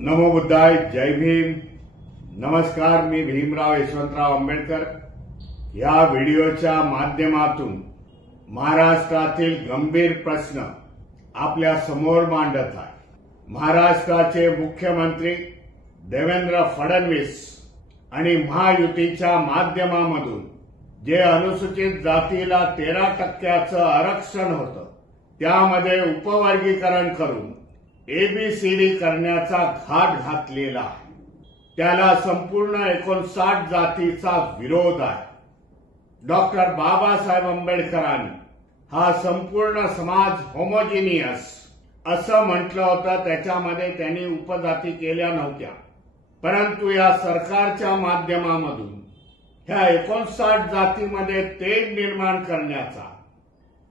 नमो बुद्धाय, जय भीम. नमस्कार. मी भीमराव यशवंतराव आंबेडकर या व्हिडिओच्या माध्यमातून महाराष्ट्रातील गंभीर प्रश्न आपल्या समोर मांडत आहे. महाराष्ट्राचे मुख्यमंत्री देवेंद्र फडणवीस आणि महायुतीच्या माध्यमामधून जे अनुसूचित जातीला 13% आरक्षण होतं त्यामध्ये उपवर्गीकरण करून एबीसीडी करण्याचा घाट घातलेला आहे. त्याला संपूर्ण 59 जातीचा विरोध आहे. डॉक्टर बाबासाहेब आंबेडकरांनी हा संपूर्ण समाज होमोजिनियस असं म्हटलं होतं. त्याच्यामध्ये त्यांनी उपजाती केल्या नव्हत्या, परंतु या सरकारच्या माध्यमामधून ह्या 59 जातीमध्ये तेढ निर्माण करण्याचा,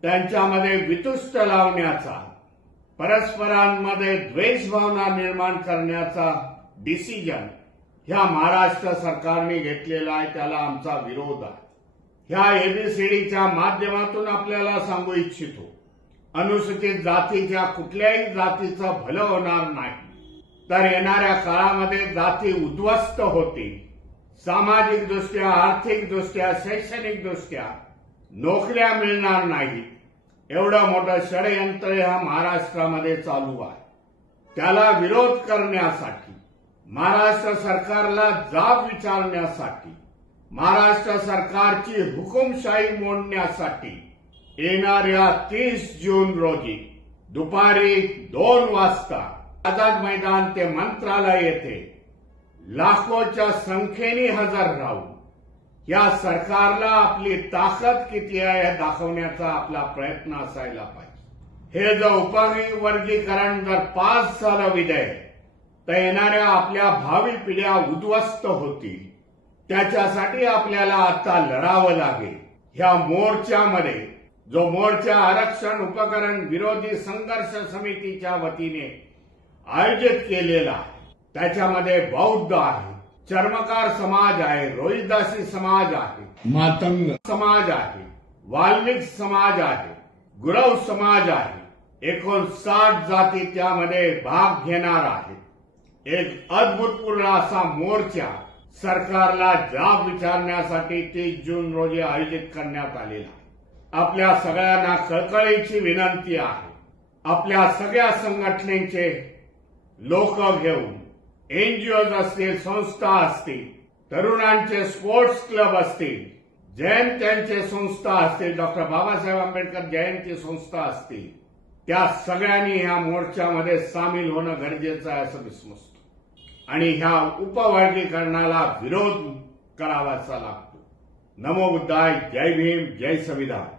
त्यांच्यामध्ये वितुष्ट लावण्याचा, परस्परांमध्ये द्वेष भावना निर्माण करण्याचा डिसिजन ह्या महाराष्ट्र सरकारने घेतलेला आहे. त्याला आमचा विरोध आहे. ह्या एबीसीडीच्या माध्यमातून आपल्याला सांगू इच्छितो, अनुसूचित जातीच्या कुठल्याही जातीचं भलं होणार नाही, तर येणाऱ्या काळामध्ये जाती उद्ध्वस्त होतील. सामाजिक दृष्ट्या, आर्थिक दृष्ट्या, शैक्षणिक दृष्ट्या नोकऱ्या मिळणार नाहीत. एवढं मोठं षडयंत्र ह्या महाराष्ट्रामध्ये चालू आहे. त्याला विरोध करण्यासाठी, महाराष्ट्र सरकारला जाब विचारण्यासाठी, महाराष्ट्र सरकारची हुकुमशाही मोडण्यासाठी येणाऱ्या 30 जून रोजी दुपारी 2 वाजता आझाद मैदान ते मंत्रालय येथे लाखोच्या संख्येने हजर राहून या सरकारला आपली ताकद किती आहे हे दाखवण्याचा आपला प्रयत्न असायला पाहिजे. हे जर उपवर्गीकरण जर पास झालं विधेयक, तर येणाऱ्या आपल्या भावी पिढ्या उद्ध्वस्त होतील. त्याच्यासाठी आपल्याला आता लढावं लागेल. ह्या मोर्चामध्ये जो मोर्चा आरक्षण उपकरण विरोधी संघर्ष समितीच्या वतीने आयोजित केलेला आहे, त्याच्यामध्ये बौद्ध आहे, चर्मकार समाज आहे, रोहिदासी समाज आहे, मातंग समाज आहे, वाल्मिक समाज आहे, गुरव समाज आहे. 59 जाती त्यामध्ये भाग घेणार आहेत. एक अद्भुतपूर्ण असा मोर्चा सरकारला जाब विचारण्यासाठी 30 जून रोजी आयोजित करण्यात आलेला. आपल्या सगळ्यांना कळकळीची विनंती आहे, आपल्या सगळ्या संघटनेचे लोक घेऊन, एनजीओज असतील, संस्था असतील, तरुणांचे स्पोर्ट्स क्लब असतील, जयंत्यांचे संस्था असतील, डॉक्टर बाबासाहेब आंबेडकर जयंती संस्था असतील, त्या सगळ्यांनी ह्या मोर्चामध्ये सामील होणं गरजेचं आहे असं मी समजतो. आणि ह्या उपवर्गीकरणाला विरोध करावाचा लागतो. नमो बुद्धाय, जय भीम, जय संविधान.